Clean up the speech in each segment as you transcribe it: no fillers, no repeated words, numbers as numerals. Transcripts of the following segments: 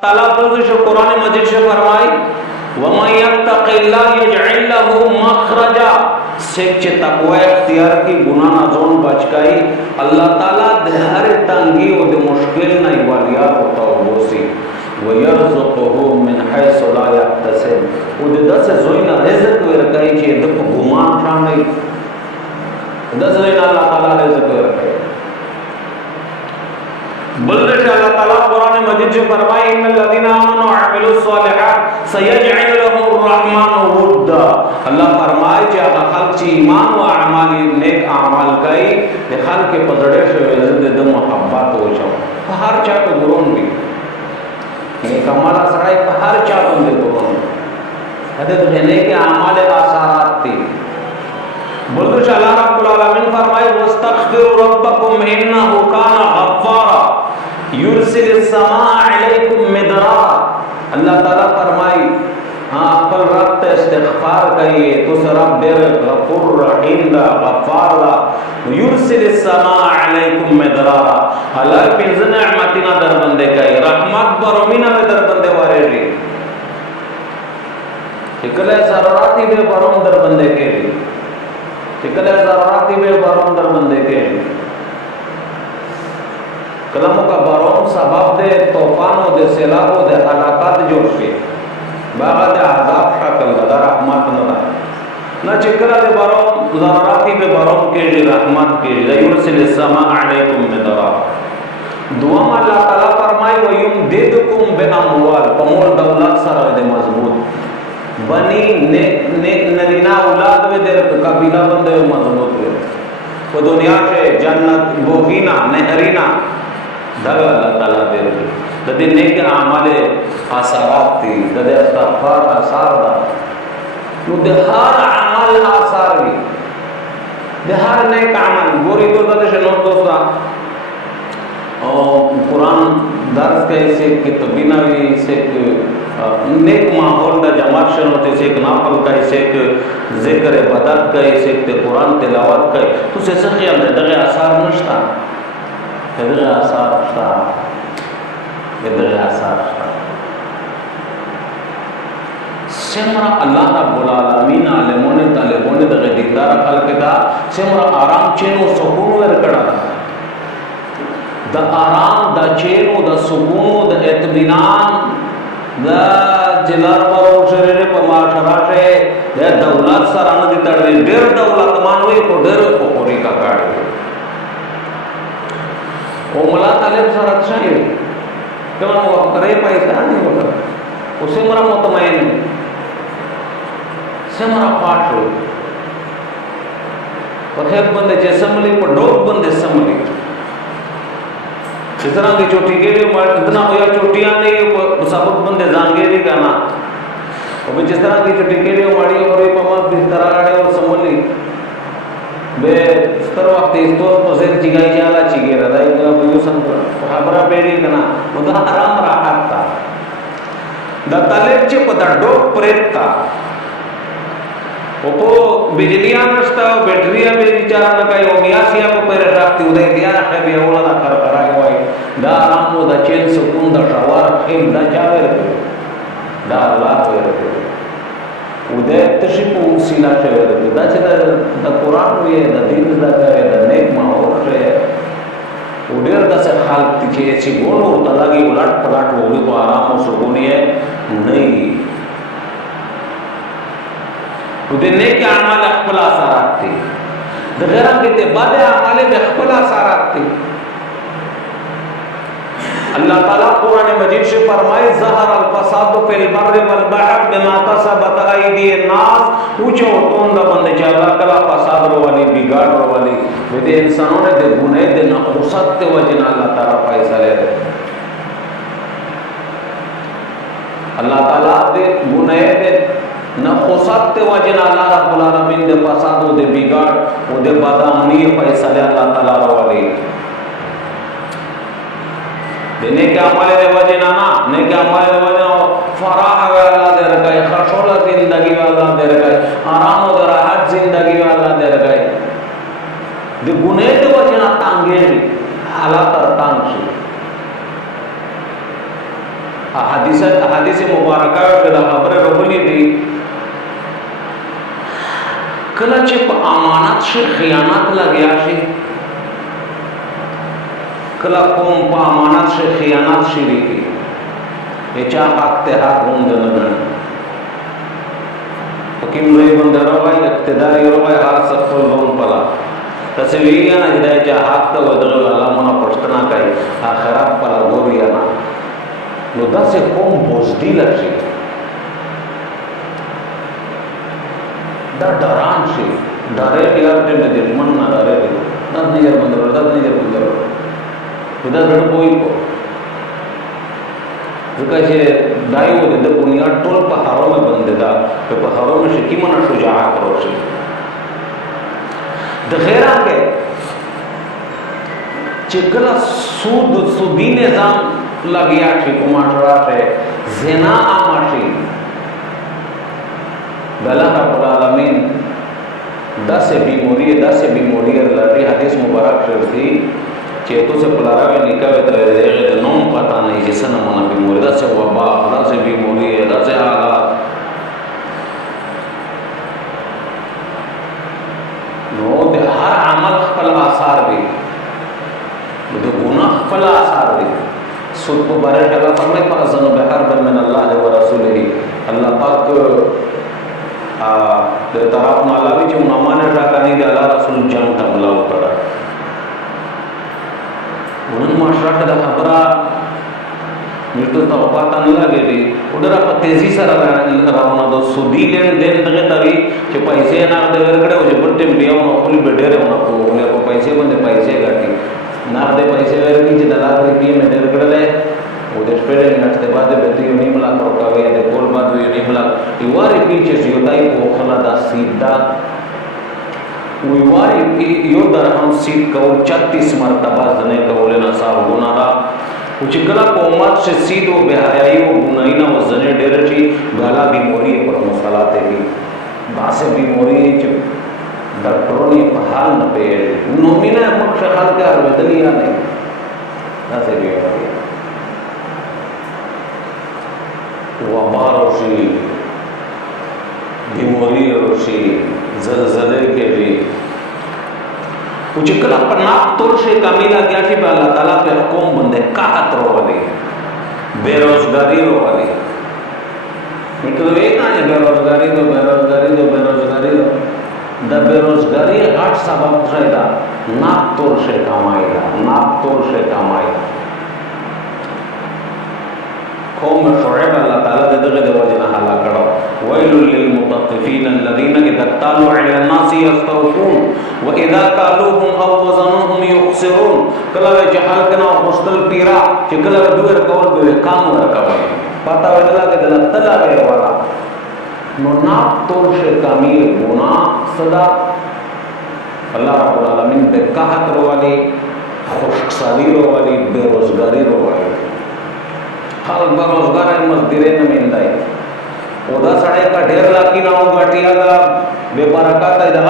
ताला कुरान मजीद से फरमाई वमन यत्तक़िल्लाह यजअल लहू मखरजा सेच तकवा इख्तियार की गुनाह ना जोन बचकाई अल्लाह ताला दहर तंगी और दे मुश्किल नहीं वालिया होता होसी व यरज़ुक़हु मिन हैसु ला यहतसिब उद दस जोइना रिज़्क वर कई के दप गुमान शान नहीं दस जोइना अल्लाह ताला रिज़्क वर कई बल्कि अल्लाह ताला कुरान मजीद में फरमाए इन्नल लज़ीना आमनु व अमिलुस सालिहात सयजअल लहुर रहमानु वुद्दा अल्लाह फरमाए जे खल्क ची ईमान व अमाल नेक अमाल कई ते खल्क के पदड़े से इज्जत द मोहब्बत हो जाओ हर चा को गुरोन भी नेक अमाल सराय हर चा बंदे गुरोन हदे तो नेक अमाल आसारात थी बल्कि अल्लाह रब्बुल आलमीन फरमाए वस्तगफिरु रब्बकुम इन्नहु काना गफ्फारा युरसिलिस समा अलैकुम मिदरारा अल्लाह ताला फरमाई हां पर रब इस्तिगफार करिए तो रब देर गफूर रहीम दा गफ्फार दा युरसिलिस समा अलैकुम मिदरारा अल्लाह पिंज नेमतिना दर बंदे कई रहमत बरोमिना में दर बंदे वारे री इकले जरूरती बे बरोम दर बंदे के इकले जरूरती बे बरोम दर बंदे के कलमों का बरोम सबब दे तूफानों दे सैलाबों दे हलाकत जोड़ के बागा दे आज़ाब शक्ल दा रहमत न चिकरा दे बरोम ज़राराती बे बरोम के रहमत के युरसिल समा अलैकुम मिदरा दुआ में अल्लाह ताला फरमाई व युमदिदकुम बिअमवाल पमोल दौलत सरा दे मजबूत बनी ने नरीना औलाद में दे कबीला बंदे मजबूत हुए वो दुनिया से जन्नत बोगीना नहरीना दगा अल्लाह ताला दे ददे नेक अमाले आसारात थी ददे इस्तिगफार आसार दा मुदे हर अमल आसार भी दे हर नेक अमल गोरी तो ददे से नोट दोस्ता और कुरान दर्स कैसे कि तबीना भी से नेक माहौल दा जमात शुरू होते से एक नाफल का से एक जिक्र इबादत का से एक कुरान तिलावत का तो से ख्याल दे दगे आसार नष्टा इधर आसार था इधर आसार था सेमरा अल्लाह रब्बुल आलमीन आलमोने तालिबोने दगे दीदार खल के दा सेमरा आराम चेनो सुकून वर कड़ा द आराम द चेनो द सुकून द इत्मीनान द जिलार पर शरीर पर माशरा से द दौलत सरान दी तड़वे डेर दौलत मानवे को डेर को कोरी का काट वो मला तालेब सर अच्छा है तो वो करे पैसा नहीं होता उसे मरा मुतमईन से मरा पाठ हो पखेत बंदे जैसे मली पर डोक बंदे समली इस तरह की चोटी के लिए इतना होया चोटियां नहीं सबक बंदे जांगेरी का ना और जिस तरह की चोटी के लिए माड़ी और ये पमत इस तरह आड़े और समली बे स्तर वक्त इस तो पसेर चिगाई जाला चिगे रहा है इनका बुजुर्ग खबरा पेड़ी करना उधर आराम राहत था दत्तालेब चे पता डोक प्रेत था वो बिजलियां नष्टा बैटरियां भी विचार न कहीं ओमियासिया को पेरे रास्ते उधर दिया है भी अवला ना कर कराए हुए दा आराम वो दा चेन सुकून दा शवार खेल दा जावे रहे दा अल्लाह वे रहे उदय तशिपु सीना शवे रहे दा चला दा कुरान वे दा दिन दा करे दा नेक माहौल से उधर दा से हाल तिचे ऐसी गोल होता लगी उलट पलट हो गई तो आराम और सुकून है नहीं उधर नेक अमाल अखबल आसारात थी दगरा के बाद अमाल अखबल आसारात थी अल्लाह ताला कुरान मजीद से फरमाए ज़हर अल फसाद फिल बर्र वल बहर बिमा कसबत अयदीन नास पूछो तोंदा बंदे चाला कला फसाद रो वाली बिगाड़ रो वाली वे इंसानों ने दे गुनाह दे नक़ुसत ते वजन अल्लाह ताला फैसले अल्लाह ताला दे गुनाह दे नक़ुसत ते वजन अल्लाह रब्बुल आलमीन दे फसाद दे बिगाड़ ओ दे बदामनी फैसले अल्लाह ताला रो वाली देने के अमाले दे वजना ना ने के अमाले दे वजना फराह वाला दे रखा खशोल जिंदगी वाला दे रखा आराम और राहत जिंदगी वाला दे रखा दे गुने दे वजना तांगे हालात तांग से حدیث مبارکه کې دا خبره راغلي دي کله چې په امانت شي خیانت لګیا شي کله کوم په امانت شي خیانت شي وي چا حق ته حق هم نه غواړي حکیم لوی بندر راوای اقتدار راوای هر څه خپل هم پلا تصویر نه هدايت چا حق ته ودرو الله مونږ پښتنه کوي اخرت پر ګوریا نه نو داسې کوم بوزدل شي دا ډاران شي ډارې یار دې دښمن نه ډارې دا نه یې بندر دا نه یې بندر دا ډېر کوی کو ځکه چې دایو د بنیاد ټول په حرام باندې دا په حرام شي کی منه شجاعت ورشي د غیرت کې چې کله سودی نظام لګیا شي کومه ته زنا عامه الله رب العالمین داسې بیماری لري حدیث مبارک شوی چې تاسو په لاره نکاح ته د نوم پتا نه چې څنګه مونږ بیماری داسې وبا داسې بیماری داسې حالات نو د هر عمل خپل آثار دي د ګناه خپل آثار دي سود په باره هغه فرمایي فاذن بحرب من الله ورسوله الله پاک د طرف نه علاوه چې مؤمنه راکاني د الله رسول جنگ ته بلا وکړه ونن معاشره د خبره مشته ته پاتہ نه لګېږي ودره په تیزی سره راونه د سودی لین دین دغه تری چې پیسې نه د ورکړه او چې په ټیم بیا نو خپل بیډره نه کوله په پیسې باندې پیسې ګټي نه د پیسې ورکړي چې د لاک روپیې مې درکړلې او د شپږ نه بعد به ته یو نیم لاک ورکوي د کول بعد یو نیم لاک یواري پیچې یو دای په خلا د سیدا ویواری یو درهم سید کول 36 مرتبه ځنه کول نه صاحب ګنا دا او چې کله په امت چې سید او بهایي او ګنای نه وزنه ډېر شي غلا بیماری پر مصالحات دي باسه بیماری چې ډاکټرونی په حال نه پیل نو مینه مخ حال کار بدلی نه داسې بیماری وبا روشي بیماری روشي زلزلے کېږي او چې کله په ناق تور شي کامیلا گیا چې په الله تعالی په حکم باندې قحط راولي بیروزګاری راولي مطلب یې نه بیروزګاری د بیروزګاری غټ سبب څه ده ناق تور شي کمایي قوم شعیب الله تعالی دغه د وجنه هلاک کړو ويل للمطففين الذين اذا اكتالوا على الناس يستوفون واذا كالوهم او وزنوهم يخسرون کله چې حال کنا هوستل پیرا چې کله دوی کول به کام ورکوي پتا ولله د تلا وی والا نو نا تور شه کامل ګنا صدا الله رب العالمین به قحط روالي خوشحالي روالي بیروزګاری روالي خلق بروزگار ہے مزدورے نہ مندای اودا سڑے کا ډیر لاکی نہ غټیا دا بے برکات دا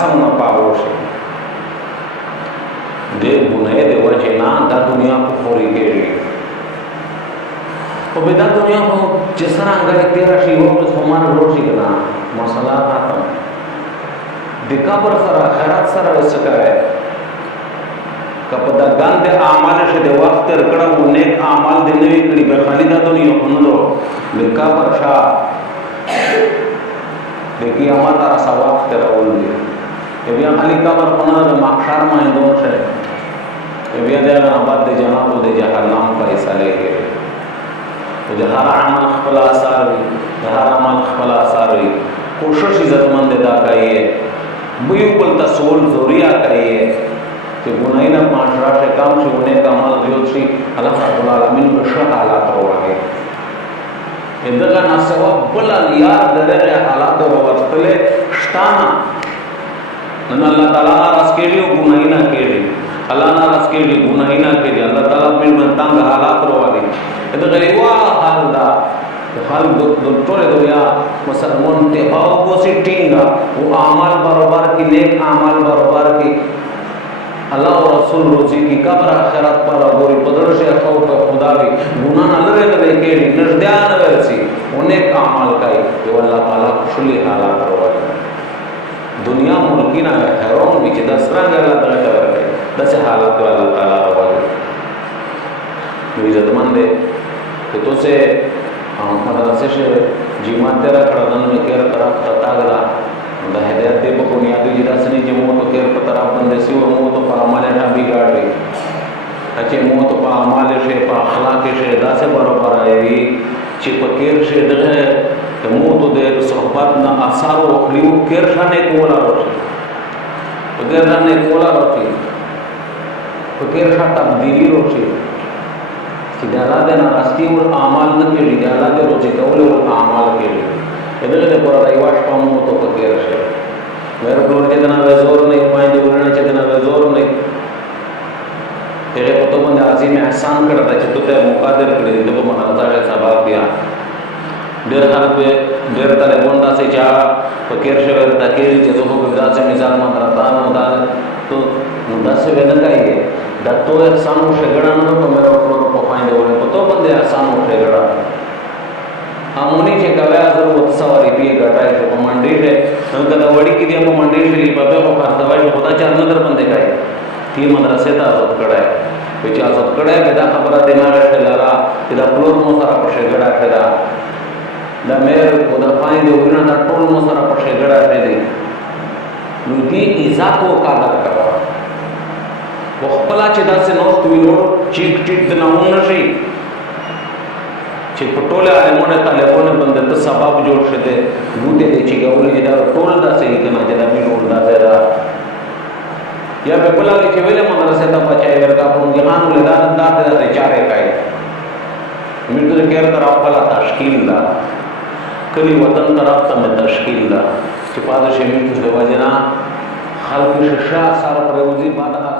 څونه پاو شي دې ګناه دې وجه نه دا دنیا کو پوری کېږي او به دا دنیا کو جسرا انګره تیرا شي او سومان روشي کنا مسله ختم د قبر سره خیرات سره وسکه کپدا ګاند اعمال شه د وخت رکړه و نیک اعمال د نوې کړي به خالدا دنیا پنلو لکا پرشا د قیامت را سواق ته راول دي بیا خالی قبر پنه د محشر باندې دوه شه بیا د آباد د جنات او د جهنم فیصله کوي او د هر عمل خپل اثر وي د هر عمل خپل اثر وي کوشش عزتمند ادا کوي بيو بل تسول زوریا کوي کہ گناہی نہ معاشرہ سے کام سے ہونے کا عمل زیاد سی اللہ رب العالمین کو شہ حالات رواگے ادھگا نا سواب بلا لیار درجہ حالات روستلے شتانا نن اللہ تعالیٰ ناراض کیڑی و گناہی نہ کیڑی اللہ ناراض کیڑی گناہی نہ کیڑی اللہ تعالیٰ من تنگ حالات رواگے ادھگا لیوا حال دا حال دکتور دنیا مسلمان تحاو کو سی ٹینگا وہ اعمال برابر کی نیک اعمال برابر کی अल्लाह और रसूल रोजी की कब्र आखिरत पर गोरी पदरश खौफ खुदा भी गुनाह न लरे करे के निर्दयान वरसी उन्हें कामल काई कि अल्लाह ताला खुली हालात रोवा दुनिया मुल्की ना हैरोन बिच दसरा अल्लाह ताला करे दस हालात अल्लाह ताला रोवा इज्जत मंद कि तो से मदरसे से जीमा तेरा खड़न में केर तरफ ततागरा द हिदायत दे बुनियादी जिदासनी जे मो तो केर तरफ बंदे सी वो मो तो पामाले ना बिगाड़ रही अच्छे मो तो पामाले से पा अखलाक से दासे बरोबर है चिप केर से दे तो मो तो दे सोहबत ना आसार वो खड़ियो केर खाने कोला रोटी तो केर खाने कोला रोटी तो केर खा तब्दीली रोटी सिदाला दे ना रास्ती और आमाल न के लिए अल्लाह के रोजे कौले और आमाल के लिए इधर दे पर राइवाश पामो तो केर से मेरे को चेतना बेजोर नहीं पाए जो उन्होंने चेतना बेजोर नहीं तेरे को तो बंदे आज़ी में एहसान करता है चित्तों ते मुकादर कर दी तो मनाता है सबाब दिया डेर हर पे डेर ताले बोंदा से जा फकीर से वेर तकीर चेतो को बिदा से मिजान में करता है मुदा तो मुदा से वेदन का ही है दत्तो एहसान शेगड़ा न तो मेरे को पाए जो उन्हें तो बंदे एहसान शेगड़ा हम उन्हीं के कवे अगर वो सवारी भी घटाए तो मंडी है उनका तो वड़ी की दिया को मंडी से ली बाबे को कर दवाई जो होता चार नगर बंदे का है कि मदरसे ता सत कड़ा है विचार सत कड़ा है बेदा खबर दिमाग से लगा इदा फ्लोर मो सारा पशे गड़ा खेदा दा मेरे को दा पानी दे उना दा टोल मो सारा पशे गड़ा दे दी लुदी इजा को कादर करा वो खपला चिदा से नोट विलो चीक चीक ना होना शी चिपटोले आले मोने ताले बोने बंदे तो सबब जोड़ शदे बूटे दे चिगा उले जिदा टोल दा से इतना जिदा मिलोल दा ज़रा या बेपला के चिवेले मदरसे दा बचाए वर्गा पुन जहान उले दा दा चारे काई मिर्दे केर तरफ वाला तश्कील दा कली वतन तरफ तम तश्कील दा चिपाद शे मिर्दे वजना खल्क शशा सार प्रयोजी बादा